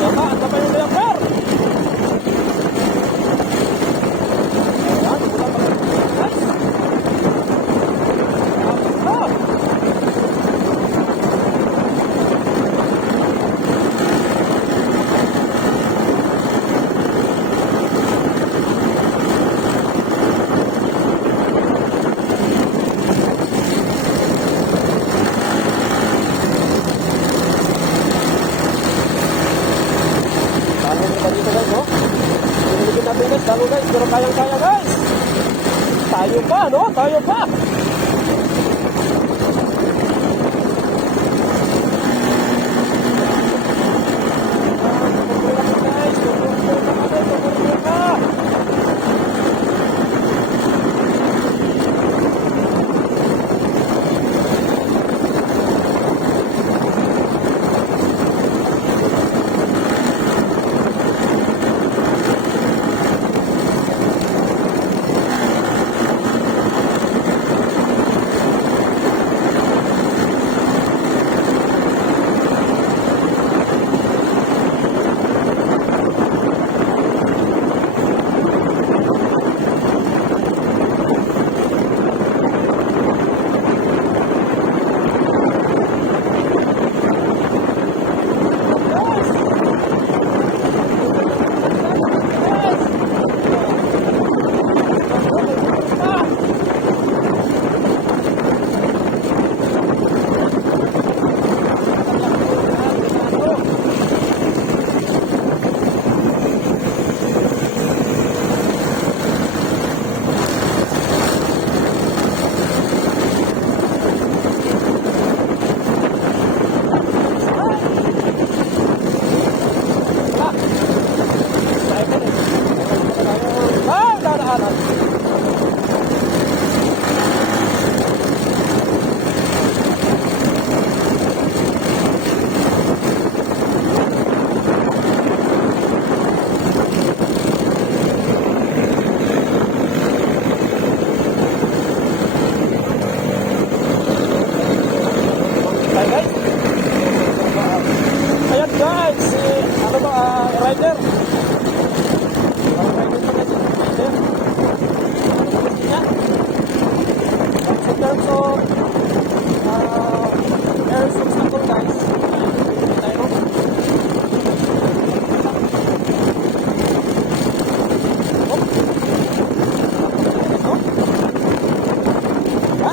Yaka, anda pa yung driver. Ayan, wala pa yung guys. Lalo guys, pero kayang-kaya guys. Tayo pa, no? Tayo pa.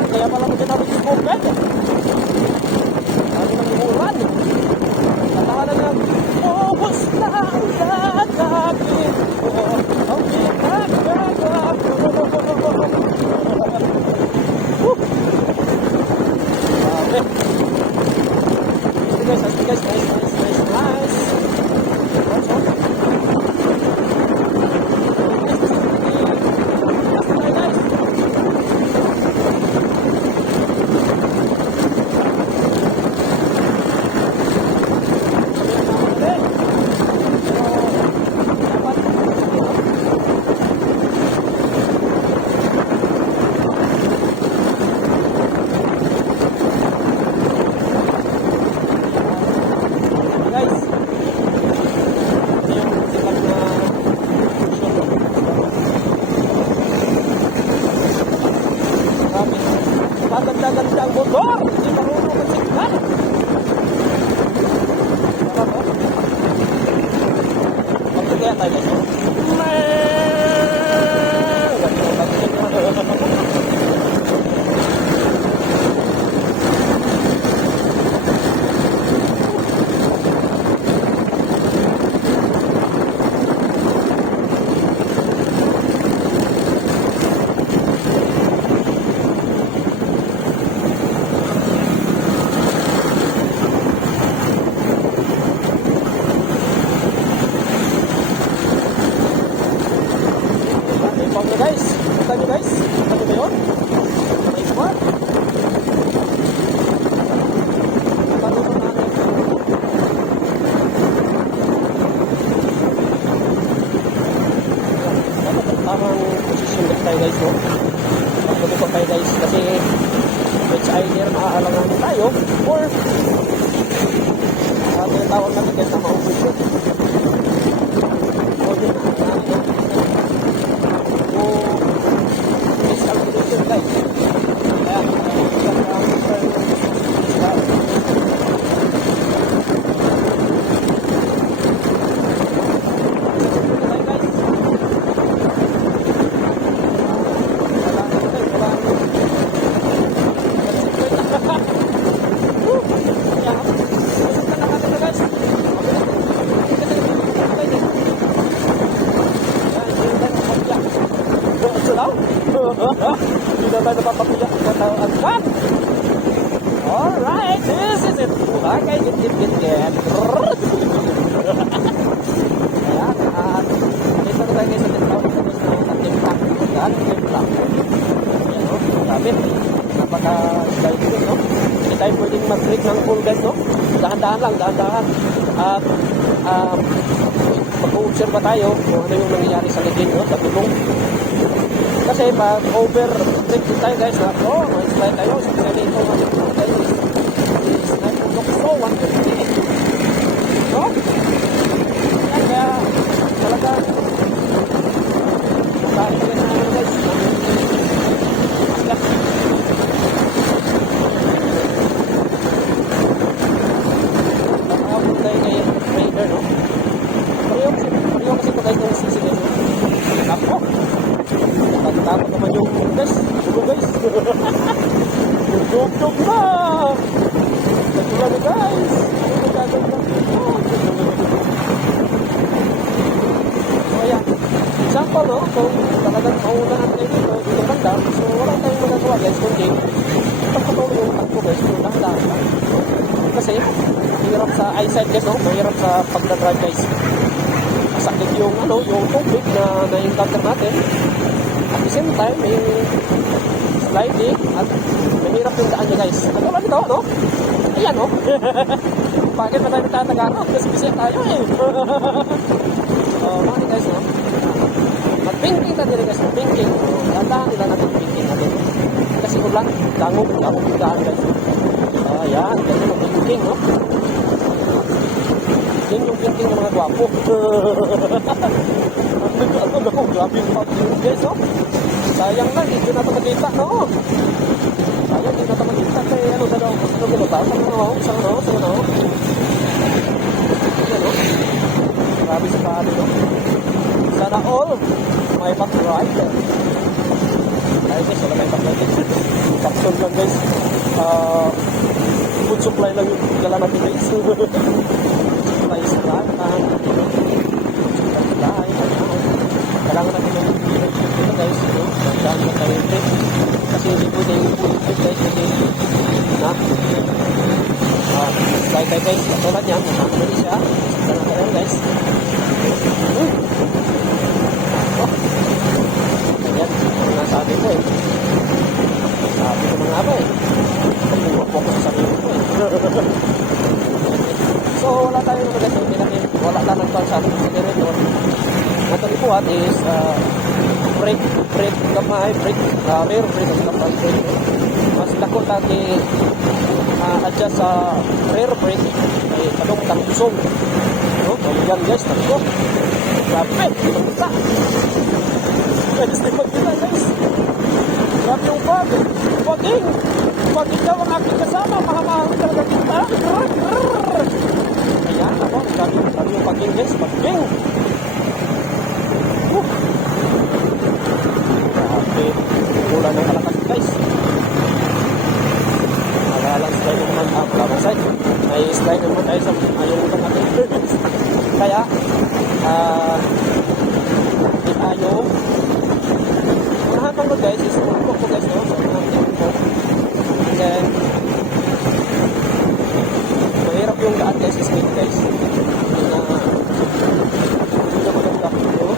Kaya pala maganda ng smoke bed. Lagi ng umulan. Katahanan lang, ubos na ang lalakit ko. Ang pinagkagap ko. Grabe. Sige guys, nice. tayo or tinatawag natin guys na maubos yun. O yun, miscalculation guys. Kaya, hindi na tayo napapapiyak na tawag ka. Alright, this is it. Okay, get. Ayan, dito na tayo guys sa tinatawag na guys sa timpak. Yan, timpak. Ayan o, grabe. Napaka-style dito, no? Hindi tayo pwedeng mag-break ng full guys, no? Dahan-dahan lang, dahan-dahan. At, mag-observe ba tayo kung ano yung nangyayari sa legend, no? Sa tulong. Kasi pag over-break din tayo guys, na, may slide tayo. Kasi dito, guys, is nagpulok so 150. No? Kaya, talaga, dahil na ano guys, asyak. Nakakapun tayo kay Raider, no? Pareho kasi ito guys ng sisi guys, no? Ako, takot naman yung guys. Joke na! Nagtula na guys! Ano gagawin lang? So ayan, example no, kung talagang maunahan tayo dito banda, so wala tayong magagawa guys, kundi pagpatuloy yung takbo guys, yung dahan-dahan lang. Kasi, mahirap sa eyesight guys, no? Mahirap sa pagdadrive guys. Masakit yung yung tubig na na-encounter natin. At the same time, may sliding at mahirap yung daan niya guys. Katulad nito, no? Ayan, no? Bakit na tayo nagtatagaran? Kasi busy tayo eh. So, mga guys, no? Mag-thinking na din guys, mag-thinking. Tandaan nila natin thinking natin. Kasi ulan, dangog yung daan guys. Ayan, ganyan yung thinking, no? Yan yung thinking ng mga gwapo. Grabe yung pag-thinking guys, no? Sayang lang, hindi na ito magkita, no? Sayang, hindi na ito magkita. Kaya ano na daw, gusto ko ba? Saan no? Yan, no? Grabe sa paano, no? Sana all, may pag-ride. Ay guys, wala may pag-ride. Kapsul lang guys. Food supply lang yung dala natin guys. Supply is right. Kailangan natin yung dito guys. Kailangan natin tayo yung trip. Kasi hindi po tayo yung full trip guys. Kasi na slide tayo guys. Katulad yan. Nakamali siya. Kailangan tayo guys. Ayan. Ang nasabi ko eh. Sabi ko mga ba eh. Ako sa sarili ko eh. So wala tayong nagagawa. Wala lang ng sa ating generator. Ang talipuan is brake kamay, rear brake at front brake. Mas dako lagi adjust sa rear brake ay padong tangusong. No? Ayan guys, takbo. Grabe, di magkita. Guys, di magkita guys. Grabe yung pag. Pag ikaw ang aking kasama, mahamahal talaga kita. Ayan, ako, grabe yung paging guys, paging. Grabe, mula ng malakas guys. Alalang slide naman, malabang side. May slide naman tayo sa ayaw naman natin. Kaya, di tayo. Unahan pang guys, is unahan po guys, no? So, unahan po. And then, mahirap yung daan guys, is made guys. Hindi maganda ko.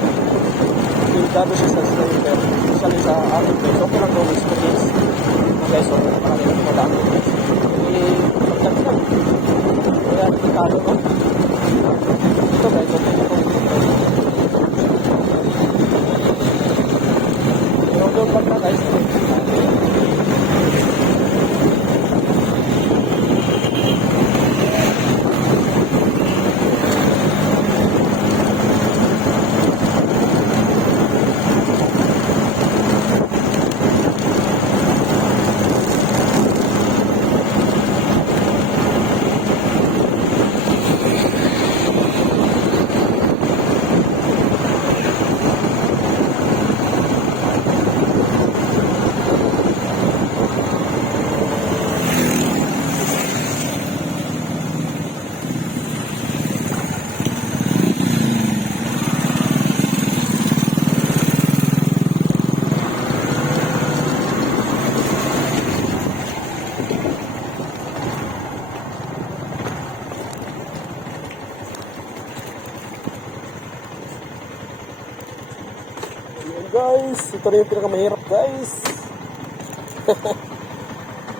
Dado siya sa sniper. Usually sa akin guys, okay lang gawin sa guys. Guys, so, marami na madami guys. Pagkat lang. Kaya, delikado, no? Ito guys, okay ito. Pero doon pag na guys, guys. Ito na yung pinakamahirap guys.